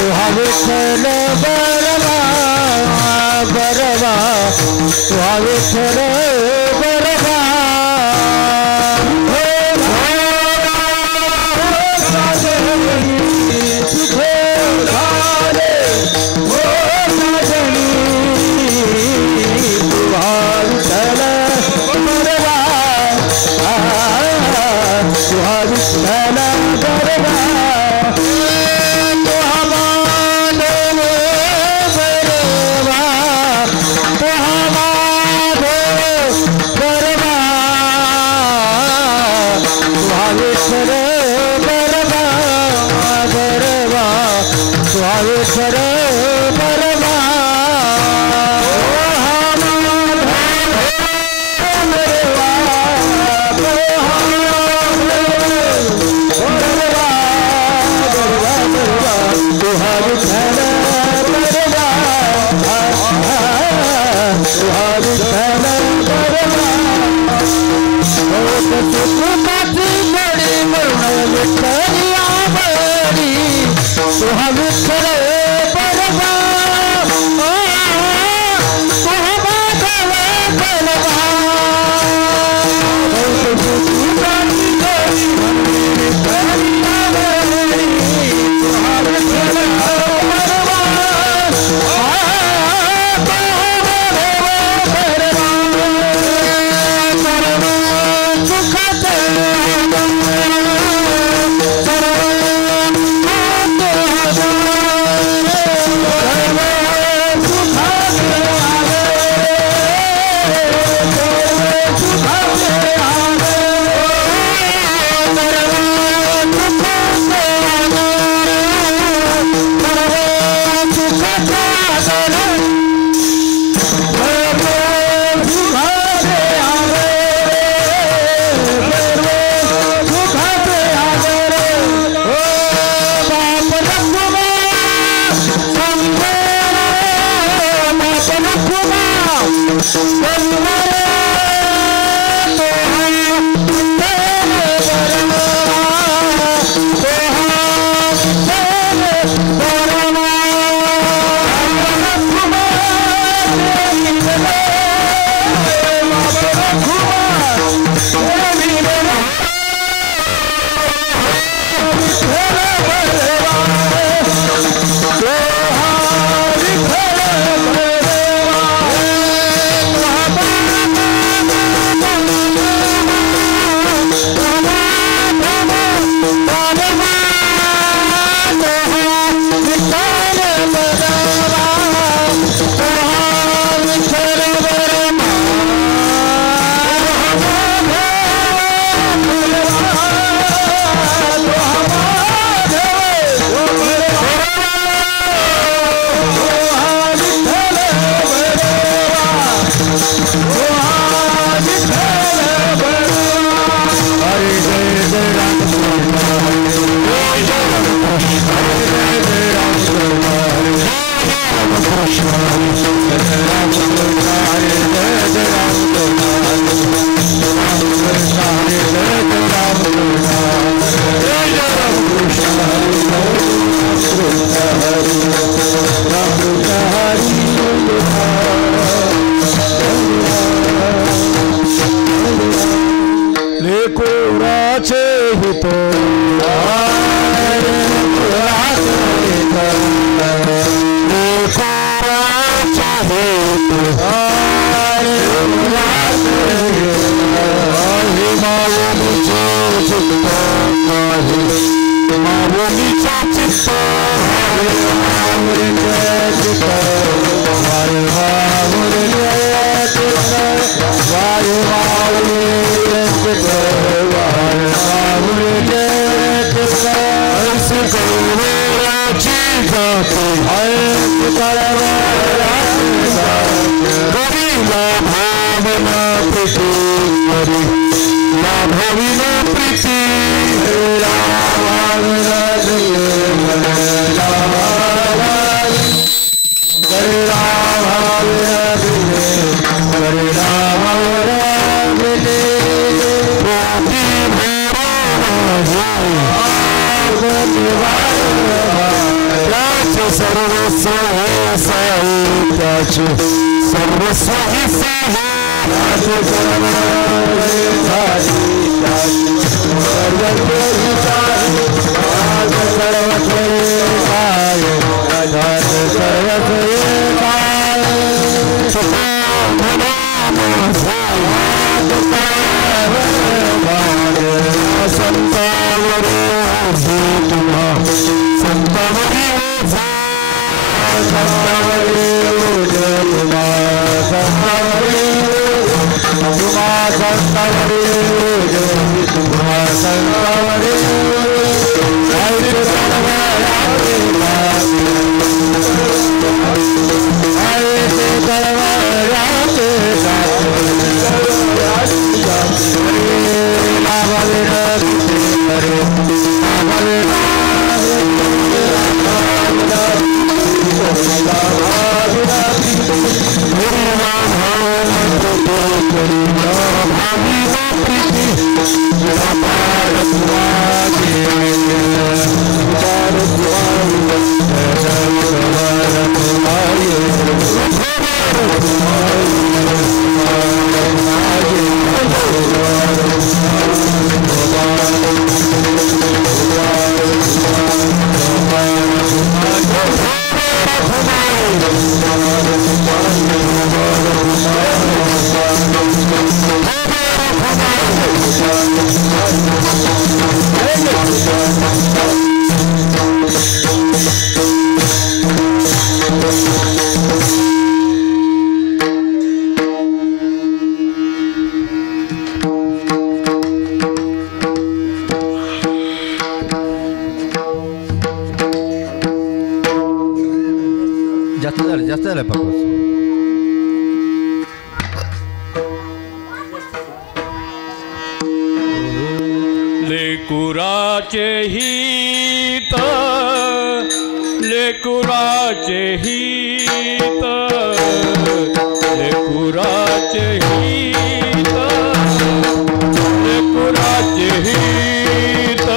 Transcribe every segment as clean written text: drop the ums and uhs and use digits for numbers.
विठ्ठल बरवा बरवा तुहा विठ्ठल बरवा सर्वस्व हे साहित्याचे सर्वस्व हे साहित्याचे जास्त झालं पाकच. लेकुराचे हित लेकुराचे हित लेकुराचे हित लेकुराचे हित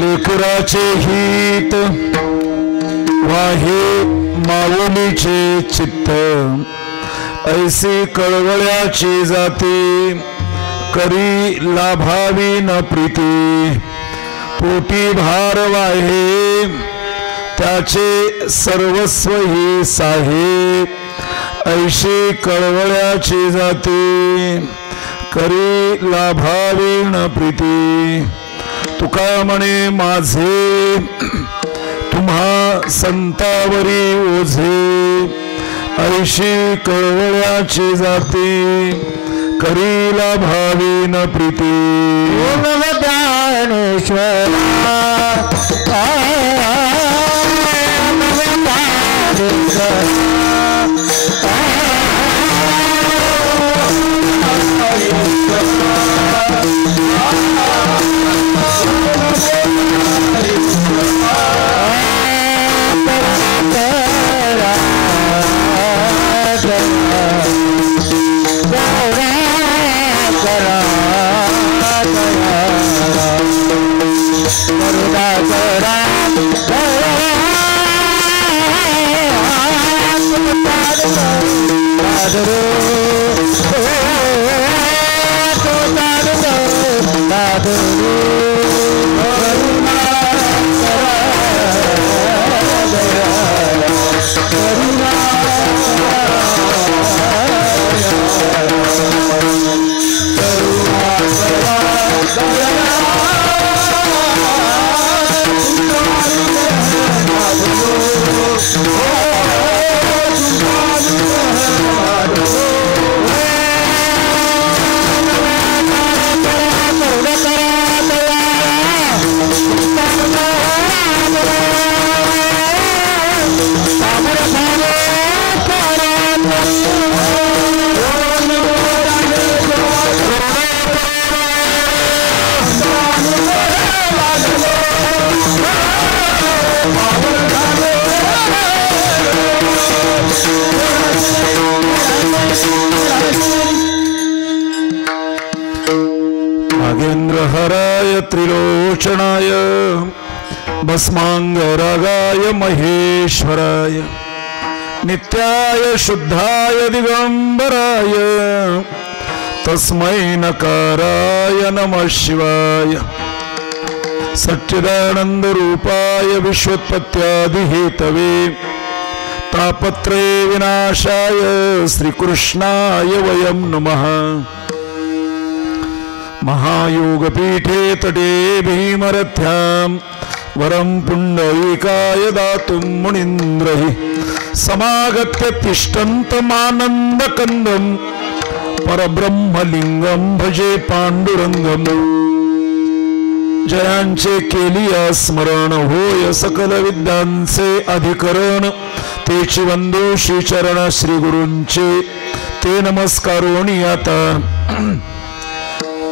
लेकराचे हित वाहे माऊलीचे चित्त ऐसी कळवळ्याची जाती करी लाभावी न प्रीती पोटी भार वाहे त्याचे सर्वस्व ही साहे ऐशी कळवळ्याची जाती करी लाभावी न प्रीती तुका म्हणे माझे तुम्हा संतावरी ओझे ऐशी कळवळ्याची जाती करीला भावी न प्रीती नागेंद्रहराय त्रिलोचनाय भस्मांगरागाय महेश्वराय नित्याय शुद्धाय दिगंबराय तस्मै नकाराय नमः शिवाय सच्चिदानंद रूपाय विश्वोत्पत्त्यादिहेतवे तापत्रय विनाशाय श्रीकृष्णाय वयं नमः महायोगपीठे तटे भीमरथ्यां वरं पुण्डरीकाय दातुं मुनीन्द्रहि समागत्य तिष्ठन्तमानन्दकन्दं परब्रह्मलिंगं भजे पांडुरंगं जयांचे केलिया स्मरण होय सकल विद्यांचे अधिकरण तेची वंदो श्री चरण श्री गुरूंचे ते नमस्कारोनी आता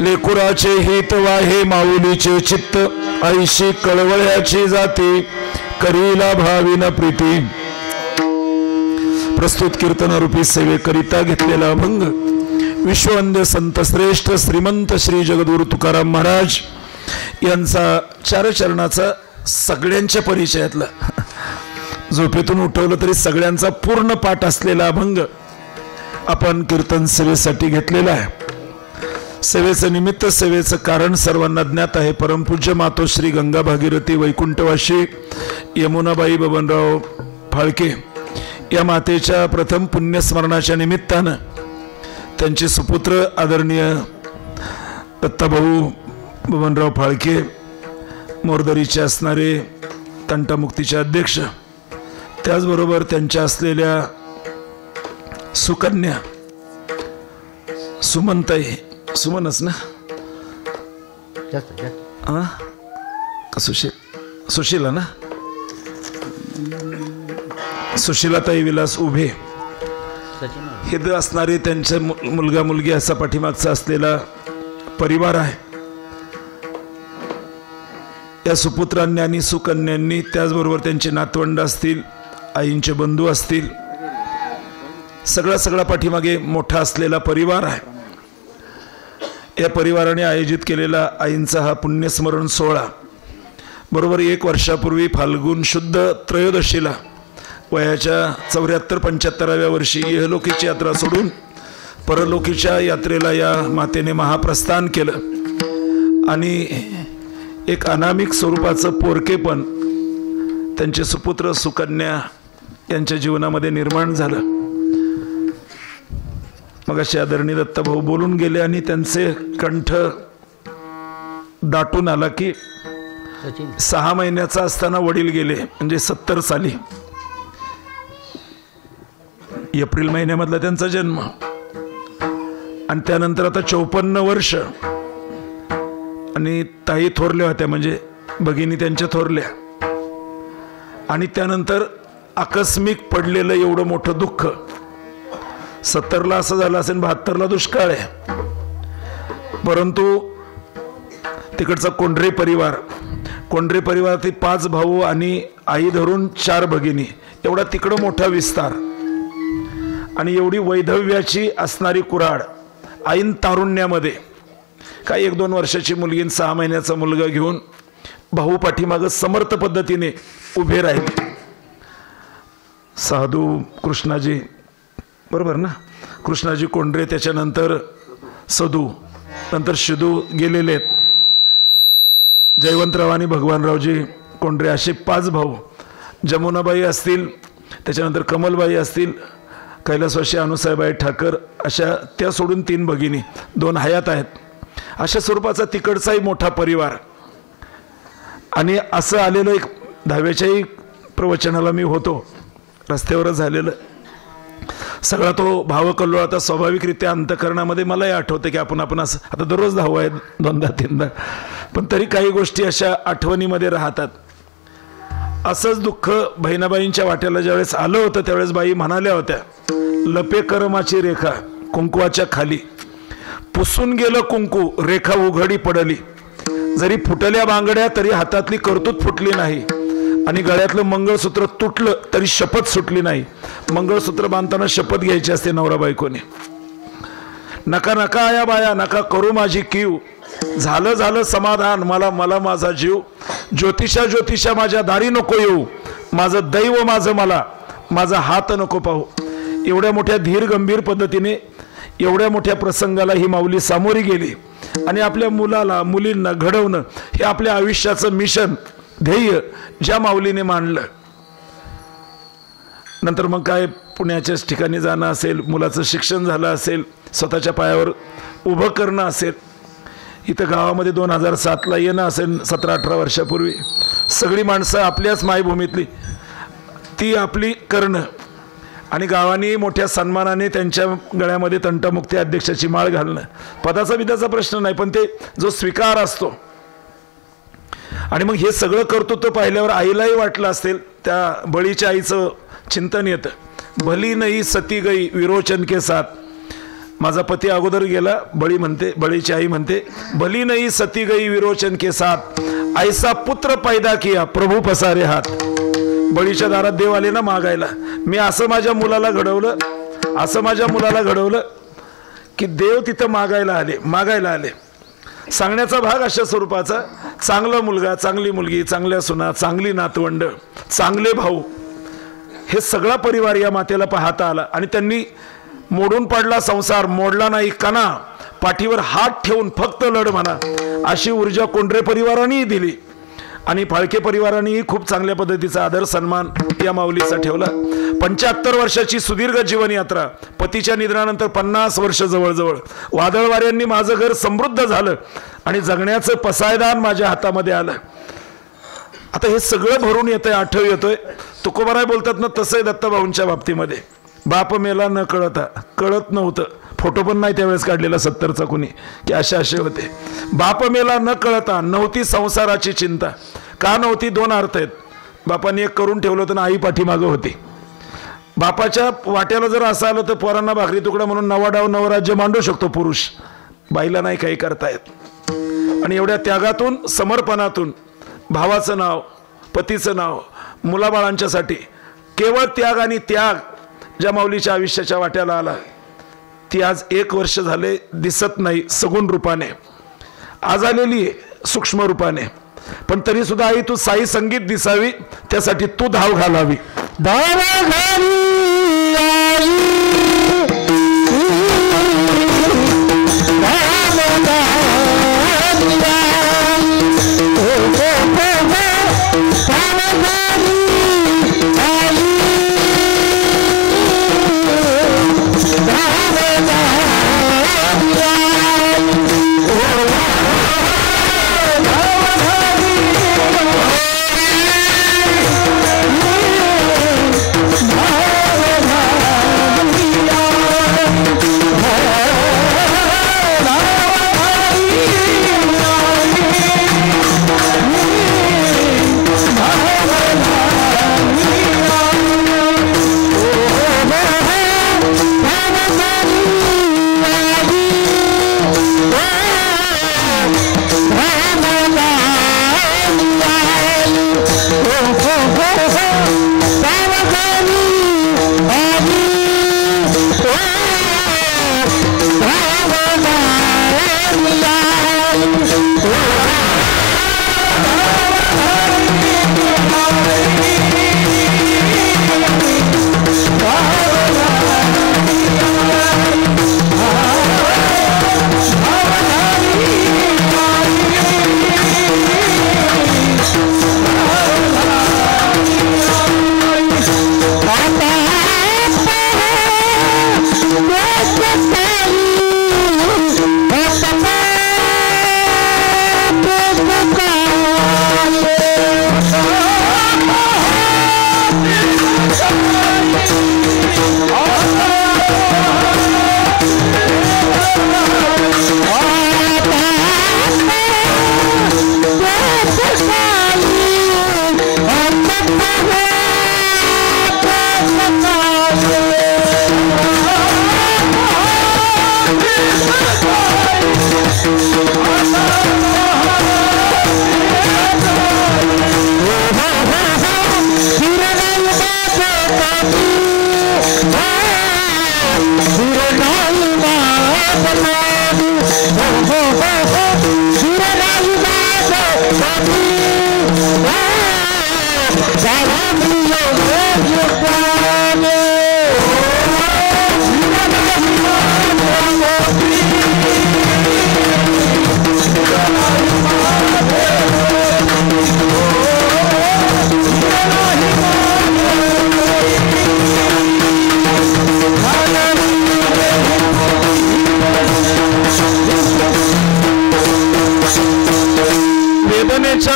लेकुराचे हित वाहे माऊलीचे चित्त ऐशी कळवळ्याची जाती करीला भाविन प्रीती. प्रस्तुत कीर्तन रूपी सेवेकरिता घेतलेला अभंग विश्ववंद्य संत श्रेष्ठ श्रीमंत श्री जगद्गुरु तुकाराम महाराज यांचा चारचरणाचा सगळ्यांच्या परिचयातला, झोपेतून उठवलं तरी सगळ्यांचा पूर्ण पाठ असलेला अभंग आपण कीर्तन सेवेसाठी घेतलेला आहे. सेवेचं निमित्त, सेवेचं कारण सर्वांना ज्ञात आहे. परमपूज्य मातोश्री गंगा भागीरथी वैकुंठवाशी यमुनाबाई बबनराव फाळके या मातेच्या प्रथम पुण्यस्मरणाच्या निमित्तानं त्यांचे सुपुत्र आदरणीय दत्ताभाऊ बबनराव फाळके, मोरदरीचे असणारे तंटामुक्तीचे अध्यक्ष, त्याचबरोबर त्यांच्या असलेल्या सुकन्या सुमनताई, सुमनच ना, सुशीला ना, सुशीलाताई विलास उभे हे असणारे त्यांचे मुलगा मुलगी असा पाठीमागचा असलेला परिवार आहे. या सुपुत्रांनी आणि सुकन्यांनी, त्याचबरोबर त्यांचे नातवंड असतील, आईंचे बंधू असतील, सगळा पाठीमागे मोठा असलेला परिवार आहे. या परिवाराने आयोजित केलेला आईंचा हा पुण्यस्मरण सोहळा बरोबर 1 वर्षापूर्वी फाल्गुन शुद्ध त्रयोदशीला वयाच्या 74-75व्या वर्षी इहलोकीची यात्रा सोडून परलोकीच्या यात्रेला या मातेने महाप्रस्थान केलं आणि एक अनामिक स्वरूपाचं पोरकेपण त्यांचे सुपुत्र सुकन्या यांच्या जीवनामध्ये निर्माण झालं. मग असे आदरणीय दत्ताभाऊ बोलून गेले आणि त्यांचे कंठ दाटून आला की 6 महिन्याचा असताना वडील गेले, म्हणजे 70 साली, एप्रिल महिन्यामधला त्यांचा जन्म. आणि त्यानंतर आता 54 वर्ष. आणि ताई थोरल्या होत्या, म्हणजे भगिनी त्यांच्या थोरल्या. आणि त्यानंतर आकस्मिक पडलेलं एवढं मोठं दुःख. 70ला असं झालं असेल, 72ला दुष्काळ आहे. परंतु तिकडचा कोंढरे परिवारातील 5 भाऊ आणि आई धरून 4 भगिनी, एवढा तिकडं मोठा विस्तार आणि एवढी वैधव्याची असणारी कुऱ्हाड. ऐन तारुण्यामध्ये काय 1-2 वर्षाची मुलगी, 6 महिन्याचा मुलगा घेऊन भाऊ पाठीमागं समर्थ पद्धतीने उभे राहिले. साधू कृष्णाजी, बरोबर ना, कृष्णाजी कोंढरे, त्याच्यानंतर सदू, नंतर शिदू गेलेले आहेत, जयवंतराव आणि भगवानरावजी कोंढरे असे 5 भाऊ. जमुनाबाई असतील, त्याच्यानंतर कमलबाई असतील, कैलासवासी अनुसाईबाई ठाकर, अशा त्या सोडून 3 भगिनी, 2 हयात आहेत. अशा स्वरूपाचा तिकडचाही मोठा परिवार. आणि असं आलेलं एक 10व्याच्याही प्रवचनाला मी होतो, रस्त्यावरच झालेलं. सगळा तो भावकल्लोळ आता स्वाभाविकरित्या अंतकरणामध्ये मलाही आठवतं की आपण असं आता दररोज 10 आहे, 2दा-3दा, पण तरी काही गोष्टी अशा आठवणीमध्ये राहतात. असंच दुःख बहिणाबाईंच्या वाट्याला ज्यावेळेस आलं होतं त्यावेळेस बाई म्हणाल्या होत्या, लपे करमाची रेखा कुंकवाच्या खाली, पुसून गेलं कुंकू रेखा उघडी पडली, जरी फुटल्या बांगड्या तरी हातातली कर्तूत फुटली नाही, आणि गळ्यातलं मंगळसूत्र तुटलं तरी शपथ सुटली नाही. मंगळसूत्र बांधताना शपथ घ्यायची असते नवरा बायकोने. नका नका आया बाया, नका करू माझी कीव, झालं समाधान, मला माझा जीव, ज्योतिषा माझ्या दारी नको येऊ, माझं दैव माझं माझा हात नको पाहू. एवढ्या मोठ्या धीर गंभीर पद्धतीने एवढ्या मोठ्या प्रसंगाला ही माऊली सामोरी गेली. आणि आपल्या मुलाला मुलींना घडवणं हे आपल्या आयुष्याचं मिशन, ध्येय ज्या माऊलीने मांडलं. नंतर मग काय पुण्याच्याच ठिकाणी जाणं असेल, मुलाचं शिक्षण झालं असेल, स्वतःच्या पायावर उभं करणं असेल, इथं गावामध्ये 2007ला येणं असेल, 17-18 वर्षापूर्वी, सगळी माणसं आपल्याच मायभूमीतली ती आपली करणं, आणि गावाने मोठ्या सन्मानाने त्यांच्या गळ्यामध्ये तंटामुक्ती अध्यक्षाची माळ घालणं. पदाचा विदाचा प्रश्न नाही, पण ते जो स्वीकार असतो. आणि मग हे सगळं कर्तृत्व पाहिल्यावर आईलाही वाटलं असेल, त्या बळीच्या आईचं चिंतन येतं, भली नाही सती गई विरोचन के साथ. माझा पती अगोदर गेला, बळीची आई म्हणते, भली नाही सती गई विरोचन के साथ, ऐसा पुत्र पैदा किया प्रभू पसारे हात. बळीच्या दारात देव आले ना मागायला. मी असं माझ्या मुलाला घडवलं की देव तिथं मागायला आले. सांगण्याचा भाग अशा स्वरूपाचा, चांगला मुलगा, चांगली मुलगी, चांगल्या सुना, चांगली नातवंड, चांगले भाऊ, हे सगळा परिवार या मातेला पाहता आला. आणि त्यांनी मोडून पडला संसार, मोडला नाही कणा, पाठीवर हात ठेवून फक्त लढ म्हणा अशी ऊर्जा कोंढरे परिवारानेही दिली. आणि फाळके परिवारानेही खूप चांगल्या पद्धतीचा आदर सन्मान या माऊलीचा ठेवला. 75 वर्षाची सुदीर्घ जीवनयात्रा, पतीच्या निधनानंतर 50 वर्ष जवळजवळ, वादळ वाऱ्यांनी माझं घर समृद्ध झालं आणि जगण्याचं पसायदान माझ्या हातामध्ये आलं. आता हे सगळं भरून येतंय, आठव येतोय. तुकोबाराय बोलतात ना, तसंही दत्तभाऊंच्या बाबतीमध्ये. बाप मेला न कळत नव्हतं. फोटो पण नाही त्यावेळेस काढलेला 70चा कुणी, की असे होते. बाप मेला न कळता नव्हती संसाराची चिंता. का नव्हती? 2 अर्थ आहेत. बापाने एक करून ठेवलं होतं ना, आई पाठीमागं होती. बापाच्या वाट्याला जर असं आलं तर पोरांना भाकरी तुकडा म्हणून नवाडाव नवराज्य मांडू शकतो पुरुष, बाईला नाही काही करता येत. आणि एवढ्या त्यागातून, समर्पणातून भावाचं नाव, पतीचं नाव, मुलाबाळांच्यासाठी केवळ त्याग आणि त्याग ज्या माऊलीच्या आयुष्याच्या वाट्याला आला, ती आज 1 वर्ष झाले दिसत नाही सगुण रूपाने. आज आलेली आहे सूक्ष्म रूपाने, पण तरी सुद्धा आई तू साई संगीत दिसावी, त्यासाठी तू धाव घालावी.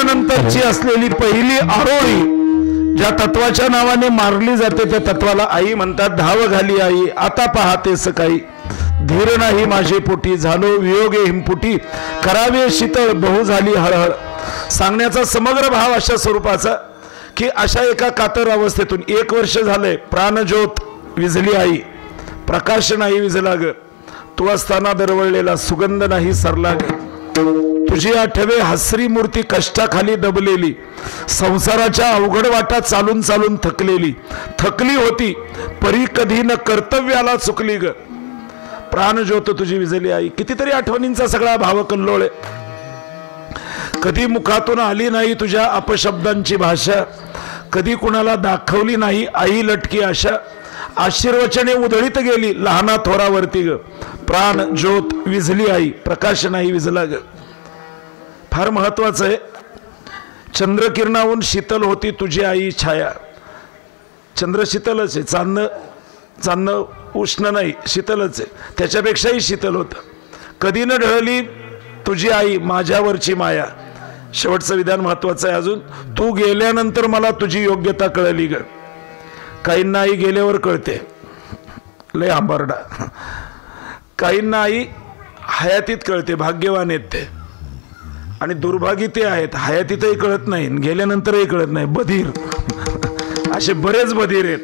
नंतरची असलेली पहिली आरोळी ज्या तत्वाच्या नावाने मारली जाते, त्या तत्वाला आई म्हणतात. धाव घाली आई आता पाहतेस काही, धीर नाही माझे पोटी, झालो वियोगे हिमपुटी, करावे शीतळ बहु झाली हळहळ. सांगण्याचा समग्र भाव अशा स्वरूपाचा की अशा एका कातर अवस्थेतून 1 वर्ष झालंय. प्राणज्योत विझली आई, प्रकाश नाही विझला ग, तू असताना दरवळलेला सुगंध नाही सरला ग. तुझी आठवे हसरी मूर्ती कष्टाखाली दबलेली, संसाराच्या अवघड वाटा चालून चालून थकली होती, परी कधी न कर्तव्याला चुकली ग. प्राण ज्योत तुझी विझली आई. कितीतरी आठवणींचा सगळा भावकल्लोळ आहे. कधी मुखातून आली नाही तुझ्या अपशब्दांची भाषा, कधी कुणाला दाखवली नाही आई लटकी आशा. आशीर्वचने उधळीत गेली लहाना थोरावरती ग. प्राण ज्योत विझली आई, प्रकाश नाही विझला ग. फार महत्वाचं आहे. चंद्रकिरणाहून शीतल होती तुझी आई छाया. चंद्र शीतलच आहे, चांदणं उष्ण नाही, शीतलच आहे. त्याच्यापेक्षाही शीतल होत. कधी न ढळली तुझी आई माझ्यावरची माया. शेवटचं विधान महत्वाचं आहे अजून. तू गेल्यानंतर मला तुझी योग्यता कळली ग. काहींना आई गेल्यावर कळते, लय आंबारडा. काहींना आई हयातीत कळते, भाग्यवान आहेत ते. आणि दुर्भागी ते आहेत, हयातीतही कळत नाही, गेल्यानंतरही कळत नाही, बधीर. असे बरेच बधीर आहेत.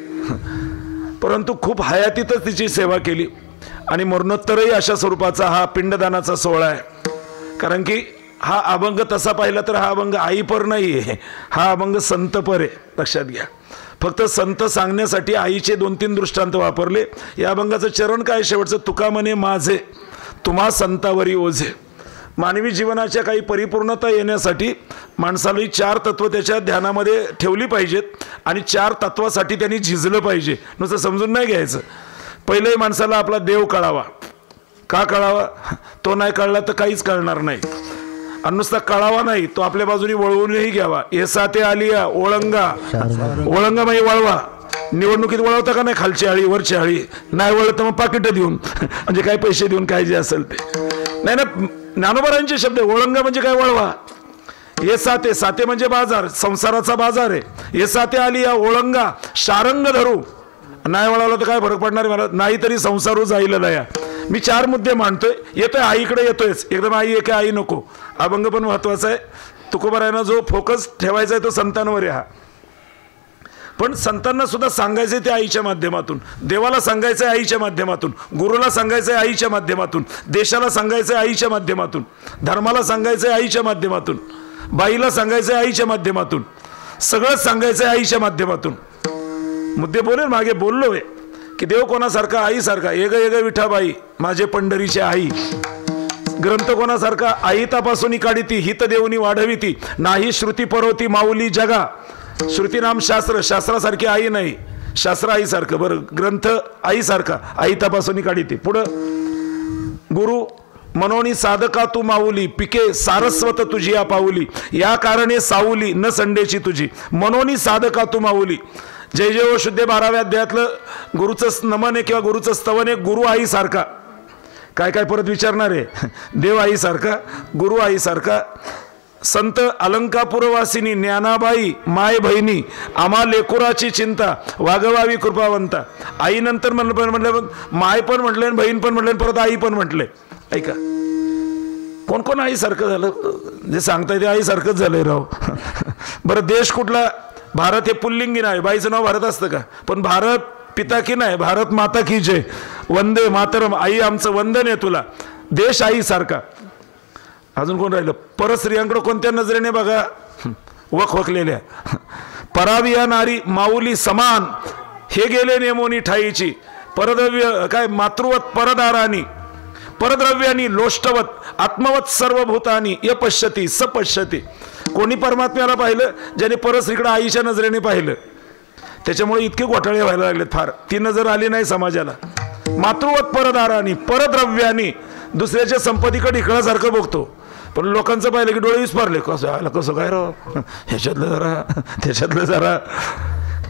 परंतु खूप हयातीतच तिची सेवा केली. आणि मरणोत्तरही अशा स्वरूपाचा हा पिंडदानाचा सोहळा आहे. कारण की हा अभंग तसा पाहिला तर हा अभंग आईपर नाही आहे, हा अभंग संतपर आहे. लक्षात घ्या. फक्त संत सांगण्यासाठी आईचे 2-3 दृष्टांत वापरले. या अभंगाचं चरण काय शेवटचं, तुका म्हणे माझे तुम्हा संतावरी ओझे. मानवी जीवनाच्या काही परिपूर्णता येण्यासाठी माणसाला 4 तत्व त्याच्या ध्यानामध्ये ठेवली पाहिजेत आणि 4 तत्वासाठी त्यांनी झिजलं पाहिजे. नुसतं समजून नाही घ्यायचं. पहिलंही माणसाला आपला देव कळावा. का कळावा? तो नाही कळला तर काहीच कळणार नाही. आणि नुसता कळावा नाही, तो आपल्या बाजूने वळवूनही घ्यावा. एसा ते आलिया ओळंगा. ओळंगा म्हणजे वळवा. निवडणुकीत वळवता का नाही, खालची आळी वरची आळी. नाही वळलं तर मग पाकिट देऊन म्हणजे काय पैसे देऊन काय जे असेल ते. नाही ना, ज्ञानोबारांचे शब्द. ओळंगा म्हणजे काय, वळवा. हे साते म्हणजे बाजार, संसाराचा बाजार आहे. हे साते आलिया ओळंगा शारंग धरू. नाही वळवलं तर काय फरक पडणार मला, नाही तरी संसारू जाईल लया. मी 4 मुद्दे मांडतोय. येतोय आईकडे येतोयच. एकदम आई आहे की आई नको. अभंग पण महत्वाचा आहे. तुकोबारायांना जो फोकस ठेवायचा आहे तो संतांवर आहे. हा पण संतांना सुद्धा सांगायचंय ते आईच्या माध्यमातून. देवाला सांगायचंय आईच्या माध्यमातून. गुरुला सांगायचंय आईच्या माध्यमातून. देशाला सांगायचंय आईच्या माध्यमातून. धर्माला सांगायचंय आईच्या माध्यमातून. बाईला सांगायचंय आईच्या माध्यमातून. सगळंच सांगायचंय आईच्या माध्यमातून. मुद्दे बोलेल मागे बोललोय की देव कोणासारखा, आईसारखा. एग विठाबाई माझे पंढरीची आई. ग्रंथ कोणासारखा, आई तपासून काढिती हित देऊनी वाढविती. नाही श्रुती परवती माऊली जगा. श्रुती नाम शास्त्र, शास्त्रासारखी आई नाही, शास्त्र आईसारखं. बरं, ग्रंथ आईसारखा, आई तपासून काढिती. पुढं गुरु मनोनी साधका तू माऊली. पिके सारस्वत तुझी या पाऊली. या कारणे साऊली न संडेची तुझी. मनोनी साधका तू माऊली. जय जय व शुद्धे 12व्या अध्यायातलं गुरुचं नमन आहे किंवा गुरुचं स्तवन आहे. गुरु आई सारखा. काय काय परत विचारणार आहे. देव आई सारखा, गुरु आई सारखा. संत अलंकापुरवासिनी ज्ञानाबाई माय बहिणी. आम्हा लेकुराची चिंता वागवावी कृपावंता. आई नंतर म्हटलं, माय पण म्हटले, बहीण पण म्हटले, परत आई पण म्हटले. ऐका, कोण कोण आई सारखं झालं? जे सांगताय ते आई सारखंच झालंय राव. बरं, देश कुठला? भारत हे पुल्लिंगी नाही. बाईचं नाव भारत असतं का? पण भारत पिता की नाही, भारत माता की जय. वंदे मातरम. आई आमचं वंदन आहे तुला. देश आई सारखा. अजून कोण राहिलं? परस्त्रियांकडे कोणत्या नजरेने बघा, वखवकलेल्या. पराविया नारी माऊली समान. हे गेले नेमोनी ठाईची. परद्रव्य काय, मातृवत परदारानी. परद्रव्यानी लोष्टवत आत्मवत सर्वभूतानी. य पश्यती स पश्यती. कोणी परमात्म्याला पाहिलं ज्याने परस्त्रीकडे आईच्या नजरेने पाहिलं. त्याच्यामुळे इतके घोटाळे व्हायला लागलेत फार. ती नजर आली नाही समाजाला. मातृवत परदारानी परद्रव्यानी. दुसऱ्याच्या संपत्तीकडे इकडासारखं बघतो. पण लोकांचं पाहिलं की डोळे विस्फारले. कसं काय राव, ह्याच्यातलं जरा त्याच्यातलं जरा.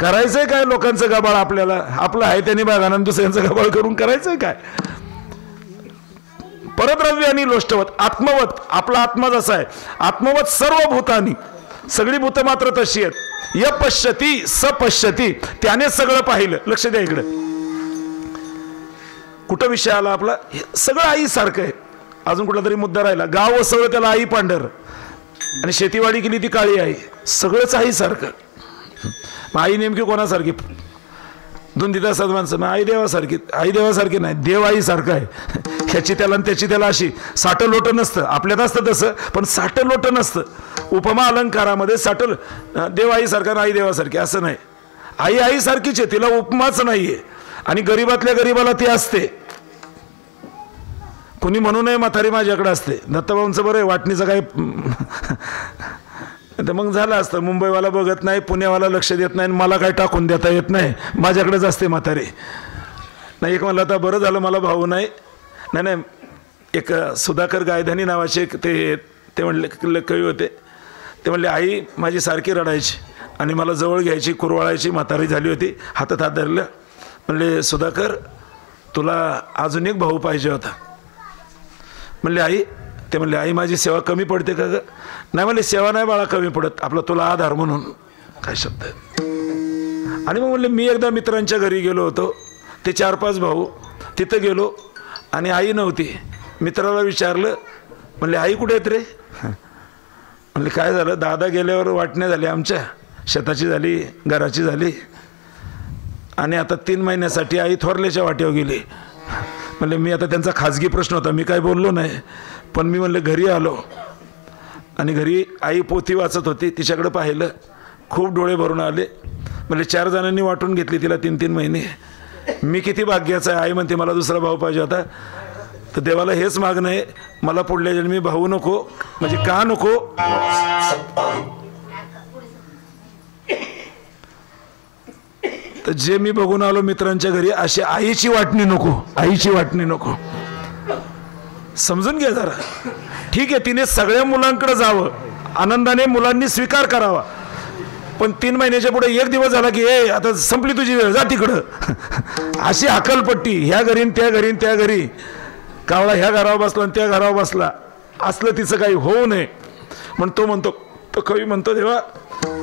करायचंय काय लोकांचं गबाळ आपल्याला? आपलं आहे त्याने बघा, दुसऱ्यांचं गबाळ करून करायचंय काय? परद्रव्यानी लोष्टवत आत्मवत. आपला आत्मा जसा आहे आत्मवत सर्व भूतानी. सगळी भूत मात्र तशी आहेत. य पश्यती स पश्यती. त्याने सगळं पाहिलं. लक्ष द्या इकडे. कुठं विषय आला आपला? सगळं आई सारखं आहे. अजून कुठला तरी मुद्दा राहिला. गाव वसवलं त्याला आई पांढर आणि शेतीवाडी केली ती काळी आई. सगळंच आई सारखं. आई नेमकी कोणासारखी? दोन तिथं असतात माणसं, मग आई देवासारखी नाही, देव आईसारखं आहे. ह्याची त्याला आणि त्याची त्याला अशी साठं लोटं नसतं. आपल्यात असतं तसं, पण साठं लोटं नसतं. उपमा अलंकारामध्ये साठं देव आईसारखा, आई देवासारखी असं नाही. आई आईसारखीच आहे, तिला उपमाच नाहीये. आणि गरीबातल्या गरीबाला ती असते. कुणी म्हणू नये म्हातारी माझ्याकडे असते. दत्तभाऊंचं बरं आहे, वाटणीचं काय तर मग झालं असतं. मुंबईवाला बघत नाही, पुण्यावाला लक्ष देत नाही, मला काय टाकून देता येत नाही, माझ्याकडेच असते म्हातारी. नाही एक म्हणलं आता बरं झालं मला भाऊ नाही. नाही एक सुधाकर गायधानी नावाचे ते म्हणले कवी होते. ते म्हणले आई माझी सारखी रडायची आणि मला जवळ घ्यायची, कुरवाळायची. म्हातारी झाली होती, हातात हात धरलं. म्हणले सुधाकर तुला अजून एक भाऊ पाहिजे होता. म्हणले आई, ते म्हणले आई माझी सेवा कमी पडते का ग? नाही म्हणले सेवा नाही बाळा कमी पडत, आपला तुला आधार म्हणून. काय शब्द आहे. आणि मग म्हणले मी एकदा मित्रांच्या घरी गेलो होतो, ते 4-5 भाऊ. तिथं गेलो आणि आई नव्हती. मित्राला विचारलं, म्हणले आई कुठे आहेत रे? म्हणले काय झालं, दादा गेल्यावर वाटण्या झाली, आमच्या शेताची झाली, घराची झाली, आणि आता 3 महिन्यासाठी आई थोरल्याच्या वाट्यावर गेली. म्हणले मी आता त्यांचा खाजगी प्रश्न होता, मी काय बोललो नाही. पण मी म्हणलं घरी आलो आणि घरी आई पोथी वाचत होती, तिच्याकडे पाहिलं, खूप डोळे भरून आले. म्हणले 4 जणांनी वाटून घेतली तिला 3-3 महिने. मी किती भाग्याचा आहे. आई म्हणते मला दुसरा भाऊ पाहिजे होता. तर देवाला हेच मागणं आहे, मला पुढल्या जन्मी भाऊ नको. म्हणजे का नको? तर जे मी बघून आलो मित्रांच्या घरी, अशी आईची वाटणी नको, आईची वाटणी नको. समजून घ्या जरा. ठीक आहे तिने सगळ्या मुलांकडे जावं, आनंदाने मुलांनी स्वीकार करावा, पण 3 महिन्याच्या पुढे 1 दिवस झाला की ए आता संपली तुझी वेळ, जा तिकडं. अशी हकलपट्टी, ह्या घरीन त्या घरीन त्या घरी. कावळा ह्या घरावर बसला आणि त्या घरावर बसला, असलं तिचं काही होऊ नये. म्हणतो तो कवी म्हणतो देवा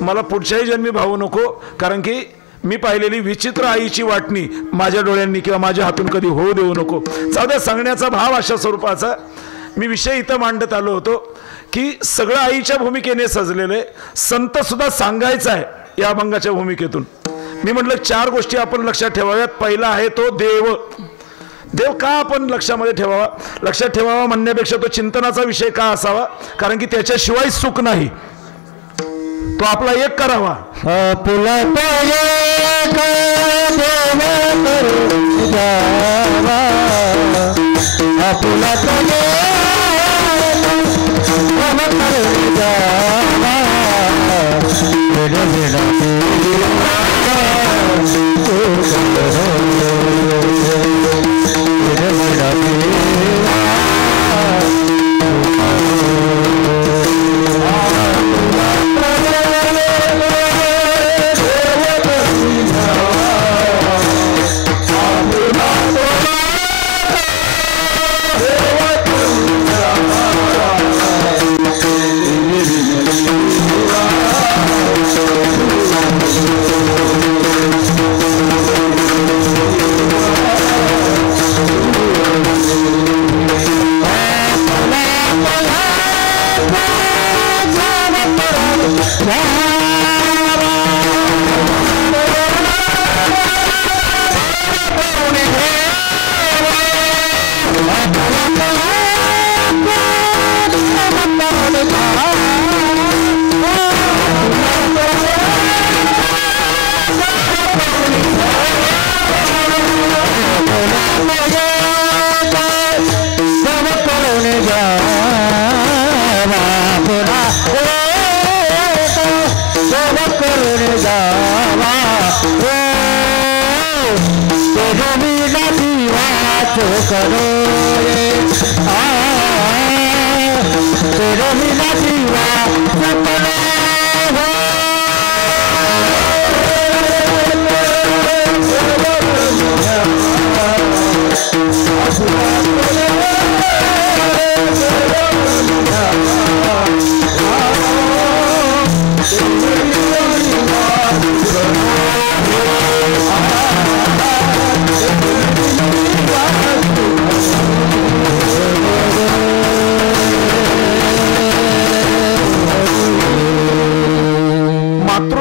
मला पुढच्याही जन्मी भाऊ नको, कारण की मी पाहिलेली विचित्र आईची वाटणी माझ्या डोळ्यांनी किंवा माझ्या हातून कधी होऊ देऊ नको. जाऊद्या, सांगण्याचा भाव अशा स्वरूपाचा. मी विषय इथं मांडत आलो होतो की सगळं आईच्या भूमिकेने सजलेलं आहे. संत सुद्धा सांगायचा आहे या अभंगाच्या भूमिकेतून. मी म्हटलं 4 गोष्टी आपण लक्षात ठेवाव्यात. पहिला आहे तो देव. देव का आपण लक्षामध्ये ठेवावा? लक्षात ठेवावा म्हणण्यापेक्षा तो चिंतनाचा विषय का असावा? कारण की त्याच्याशिवाय सुख नाही. तो आपला एक करावा.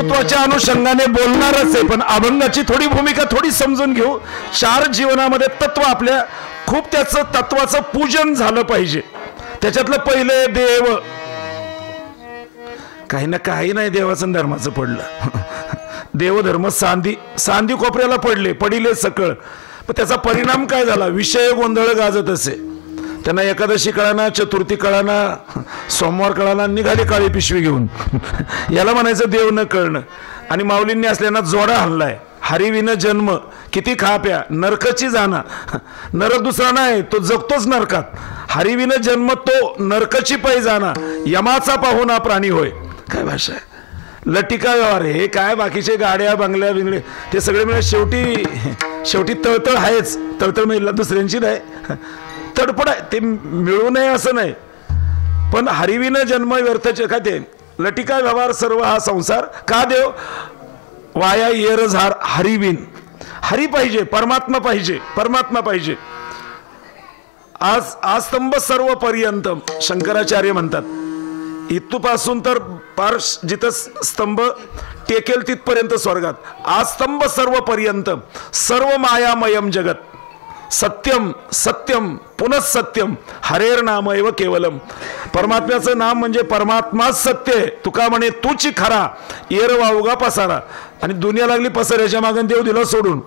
वक्तृत्वाच्या अनुषंगाने बोलणारच आहे, पण अभंगाची थोडी भूमिका थोडी समजून घेऊ. 4 जीवनामध्ये तत्व आपल्या खूप त्याचं तत्वाचं पूजन झालं पाहिजे. त्याच्यातलं पहिले देव. काही ना काही नाही देवाचं धर्माचं पडलं. देवधर्म सांदी कोपऱ्याला पडिले सकळ. पण त्याचा परिणाम काय झाला? विषय गोंधळ गाजत असे. त्यांना एकादशी कळाना, चतुर्थी कळाना, सोमवार कळाना, निघाली काळी पिशवी घेऊन. याला म्हणायचं देव न कळणं. आणि माऊलींनी असल्याना जोडा हल्लाय. हरिविन जन्म किती खाप्या नरकची जाना. नरक दुसरा नाही, तो जगतोच नरकात. हरिविन जन्म तो नरकची पै जाना. यमाचा पाहुणा प्राणी होय. काय भाषा आहे? लटिका व्यवहार. हे काय बाकीचे गाड्या बंगल्या बिंगले ते सगळे मिळून शेवटी तळतळ आहेच. तळतळ मिळला दुसऱ्यांची नाही, तडपड आहे. ते मिळू नये असं नाही, पण हरिविन जन्म व्यर्थचे काय ते लटिका व्यवहार सर्व हा संसार. का देव वाया येरझार हरिविन. हरी पाहिजे, परमात्मा पाहिजे, परमात्मा पाहिजे. आज स्तंभ सर्व पर्यंत शंकराचार्य म्हणतात. इथपासून तर पार जिथं स्तंभ टेकेल तिथपर्यंत स्वर्गात. आज स्तंभ सर्व पर्यंत सर्व मायामयम जगत. सत्यम सत्यम पुनः सत्यम हरेर नामैव केवलम. परमात्म्याचं नाम म्हणजे परमात्माच सत्य आहे. तुका म्हणे तूची खरा येर वावगा पसारा. आणि दुनिया लागली पसऱ्याच्या मागून देव दिला सोडून.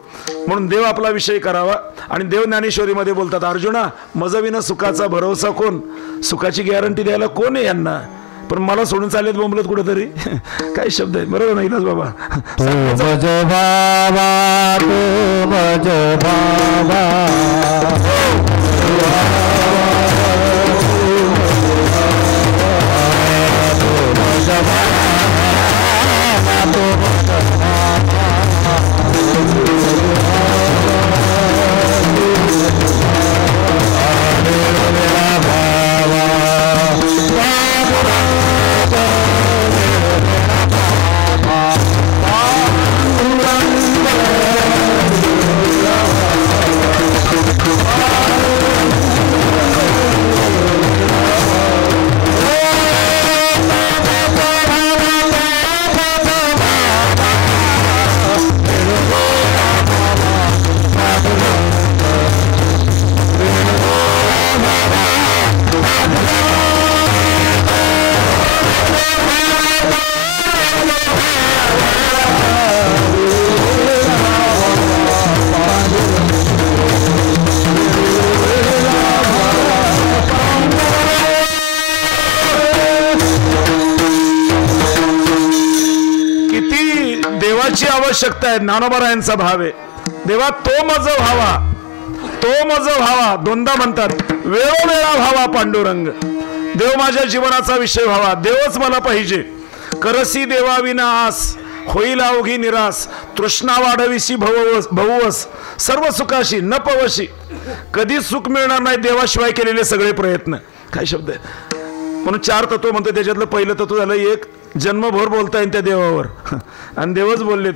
म्हणून देव आपला विषय करावा. आणि देव ज्ञानेश्वरीमध्ये बोलतात, अर्जुना मजविना सुखाचा भरोसा कोण. सुखाची गॅरंटी द्यायला कोण आहे यांना. पण मला सोडून चालत बोंबलत कुठेतरी. काय शब्द आहे, बरोबर नाही बाबा. आवश्यकता आहे. ज्ञानोबरायांचा भाव आहे. देवा तो मज व्हावा, तो मज व्हावा. दोनदा म्हणतात, वेळोवेळा व्हावा पांडुरंग. देव माझ्या जीवनाचा विषय व्हावा. देवच मला पाहिजे. करसी देवा विना आस होईल अवघी निरास. तृष्णा वाढविशी भववस सर्व सुखाशी न पवशी. कधी सुख मिळणार नाही देवाशिवाय केलेले सगळे प्रयत्न. काय शब्द आहे. म्हणून 4 तत्व म्हणतो. त्याच्यातलं पहिलं तत्व झालं एक जन्मभर बोलता येईल त्या देवावर. आणि देवच बोलले,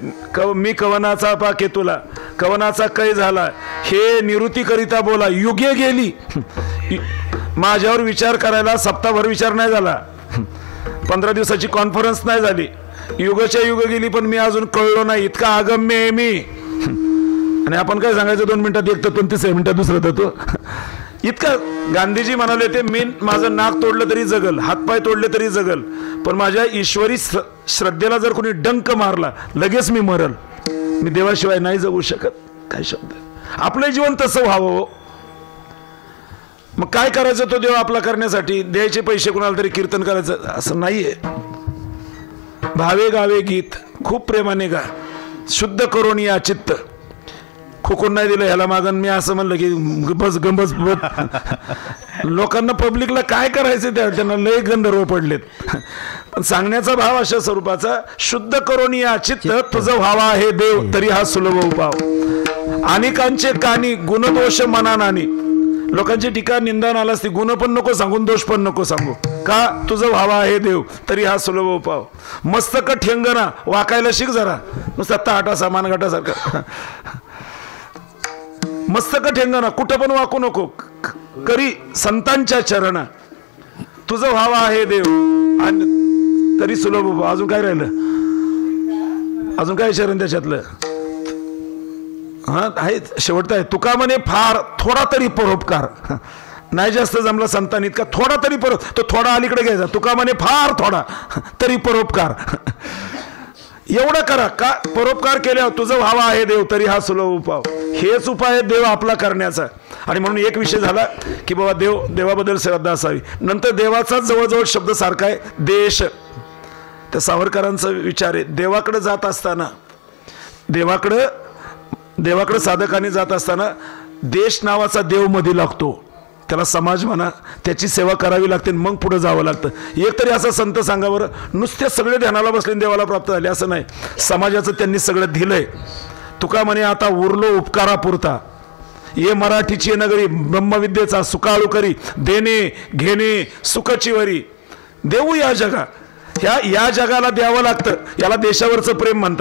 मी कवनाचा पाके तुला कवनाचा कै झाला. हे निवृत्तीकरिता बोला. युगे गेली. माझ्यावर विचार करायला सप्ताहभर विचार नाही झाला. 15 दिवसाची कॉन्फरन्स नाही झाली. युगाच्या युग गेली, पण मी अजून कळलो नाही. इतका अगम्य आहे मी. आणि आपण काय सांगायचं 2 मिनिटात एक तत्व, 3 मिनिटात दुसरं तत्व. इतकं गांधीजी म्हणाले ते, मी माझं नाक तोडलं तरी जगल, हातपाय तोडले तरी जगल, पण माझ्या ईश्वरी श्रद्धेला जर कोणी डंक मारला लगेच मी मरल. मी देवाशिवाय नाही जगू शकत. काय शब्द. आपलं जीवन तसं व्हावं. मग काय करायचं तो देव आपला करण्यासाठी? द्यायचे पैसे कोणाला तरी कीर्तन करायचं असं नाहीये. भावे गावे गीत खूप प्रेमाने गा. शुद्ध करून या चित्त. खुकून नाही दिलं ह्याला मागण. मी असं म्हणलं की बस गंबस. लोकांना पब्लिकला काय करायचं त्यांना लय गंधर्व पडलेत. पण सांगण्याचा भाव अशा स्वरूपाचा, शुद्ध करून या चित्त तुझं व्हावा आहे देव तरी हा सुलभ उपाव. अनेकांचे कानी गुणदोष मनानानी. लोकांची टीका निंदा नाला असते. गुण पण नको सांगून दोष पण नको सांगू. का? तुझं व्हावा आहे देव तरी हा सुलभ उपाव. मस्तक ठेंगणा वाकायला शिक जरा. नुसता ताटा सामान गाठासारखा. मस्तक ठेंगणा कुठं पण वाकू नको. करी संतांच्या चरणा. तुझं व्हावा आहे देव आणि तरी सुलभ उपाव. अजून काय राहिलं? अजून काय शरण त्याच्यातलं? हा आहे, शेवटचं आहे. तुका म्हणे फार थोडा तरी परोपकार, नाही जास्त जमला संतान इतका, थोडा तरी तो थोडा अलीकडे घ्यायचा. तुका म्हणे फार थोडा तरी परोपकार. एवढं करा का परोपकार केल्यावर तुझं व्हावा आहे देव तरी हा सुलभ उपाव. हेच उपाय आहे देव आपला करण्याचा. आणि म्हणून एक विषय झाला की बाबा देवाबद्दल श्रद्धा असावी. नंतर देवाचाच जवळजवळ शब्द सारखा आहे, देश. त्या सावरकरांचा विचार आहे, देवाकडे जात असताना, देवाकडे साधकाने जात असताना देश नावाचा देव मध्ये लागतो. त्याला समाज म्हणा, त्याची सेवा करावी लागते, मग पुढे जावं लागतं. एक तरी असा संत सांगा बरं, नुसते सगळे ध्यानाला बसले देवाला प्राप्त झाले असं नाही. समाजाचं त्यांनी सगळं दिलंय. तुका म्हणे आता उरलो उपकारापुरता, ये मराठीची नगरी ब्रह्मविद्येचा सुकाळू करी, देणे घेणे सुखची वरी. देऊ या जगा, या जगाला द्यावं लागतं. याला देशावरचं प्रेम म्हणतात.